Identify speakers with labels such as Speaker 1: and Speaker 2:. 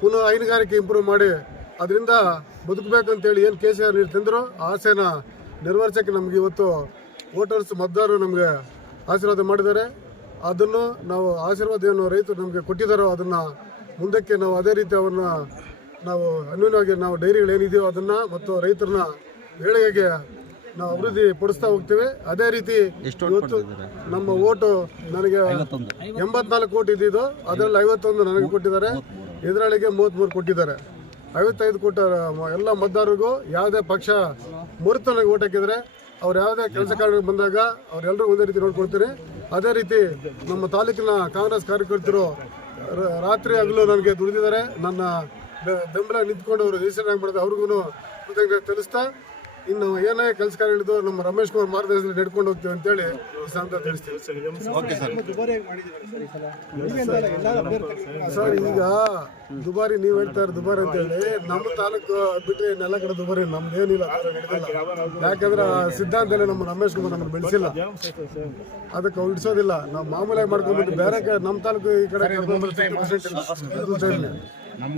Speaker 1: ಪುನಃ ಹೈನುಗಾರಿಕೆ ಇಂಪ್ರೂವ್ ಮಾಡಿ ಅದರಿಂದ ಬದುಕಬೇಕಂತೇಳಿ ಏನು ಕೆ ಸಿ ಆರ್ ನೀರು ತಂದರು ಆಸೆನ ನೆರವೇರ್ಸೋಕ್ಕೆ ನಮಗೆ ಇವತ್ತು ವೋಟರ್ಸ್ ಮತದಾರರು ನಮಗೆ ಆಶೀರ್ವಾದ ಮಾಡಿದ್ದಾರೆ. ಅದನ್ನು ನಾವು ಆಶೀರ್ವಾದ ಏನು ರೈತರು ನಮಗೆ ಕೊಟ್ಟಿದ್ದಾರೋ ಅದನ್ನು ಮುಂದಕ್ಕೆ ನಾವು ಅದೇ ರೀತಿ ಅವ್ರನ್ನ ನಾವು ಅನ್ಯೂನ್ಯವಾಗಿ ನಾವು ಡೈರಿಗಳು ಏನಿದೆಯೋ ಅದನ್ನು ಮತ್ತು ರೈತರನ್ನ ಏಳಿಗೆಗೆ ನಾವು ಅಭಿವೃದ್ಧಿ ಪಡಿಸ್ತಾ ಹೋಗ್ತೇವೆ. ಅದೇ ರೀತಿ ಇವತ್ತು ನಮ್ಮ ಓಟು ನನಗೆ ಎಂಬತ್ನಾಲ್ಕು ಕೋಟಿ ಇದ್ದಿದ್ದು ಅದರಲ್ಲಿ ಐವತ್ತೊಂದು ನನಗೆ ಕೊಟ್ಟಿದ್ದಾರೆ. ಎದುರಾಳಿಗೆ ಮೂವತ್ತ್ಮೂರು ಕೊಟ್ಟಿದ್ದಾರೆ. ಐವತ್ತೈದು ಕೋಟ ಎಲ್ಲ ಮತದಾರರಿಗೂ ಯಾವುದೇ ಪಕ್ಷ ಮುರಿತು ನನಗೆ ಓಟ್ ಹಾಕಿದರೆ ಅವ್ರು ಯಾವುದೇ ಕೆಲಸ ಕಾರ್ಯಕ್ಕೆ ಬಂದಾಗ ಅವರೆಲ್ಲರೂ ಒಂದೇ ರೀತಿ ನೋಡ್ಕೊಳ್ತೀನಿ ಅದೇ ರೀತಿ ನಮ್ಮ ತಾಲೂಕಿನ ಕಾಂಗ್ರೆಸ್ ಕಾರ್ಯಕರ್ತರು ರಾತ್ರಿ ಹಗಲು ನನಗೆ ದುಡಿದಿದ್ದಾರೆ. ನನ್ನ ಬೆಂಬಲ ನಿಂತ್ಕೊಂಡು ಅವರು ರಿಜಿಸ್ಟರ್ ಮಾಡಿದ್ರೆ ಅವ್ರಿಗೂ ಕೃತಜ್ಞತೆ ತಿಳಿಸ್ತಾ ಇನ್ನು ಏನೇ ಕೆಲಸ ಹೇಳಿದ್ರು ನಮ್ಮ ರಮೇಶ್ ಕುಮಾರ್ ಮಾರ್ಗದರ್ಶನ ನಡ್ಕೊಂಡು ಹೋಗ್ತೀವಿ ಅಂತೇಳಿ ಹೇಳಿ ಸಂತ ತಿಳಿಸ್ತೀವಿ. ಸರ್. ಈಗ ದುಬಾರಿ ನೀವು ಹೇಳ್ತಾ ಇರೋ ದುಬಾರಿ ಅಂತ ಹೇಳಿ ನಮ್ಮ ತಾಲೂಕು ಬಿಟ್ಟರೆ ಎಲ್ಲ ಕಡೆ ದುಬಾರಿ ನಮ್ದೇನಿಲ್ಲ ಯಾಕಂದ್ರೆ ಸಿದ್ಧಾಂತಲ್ಲಿ ಸಿದ್ಧಾಂತದಲ್ಲಿ ನಮ್ಮ ರಮೇಶ್ ಕುಮಾರ್ ನಮ್ಮನ್ನು ಬೆಳೆಸಿಲ್ಲ. ಅದಕ್ಕೆ ಅವ್ರು ಇಡ್ಸೋದಿಲ್ಲ. ನಾವು ಮಾಮೂಲಾಗಿ ಮಾಡ್ಕೊಂಡ್ಬಿಟ್ಟು ಬೇರೆ ಕಡೆ ನಮ್ಮ ತಾಲೂಕು ಈ ಕಡೆ ಸರಿ.
Speaker 2: ನಮ್ಮ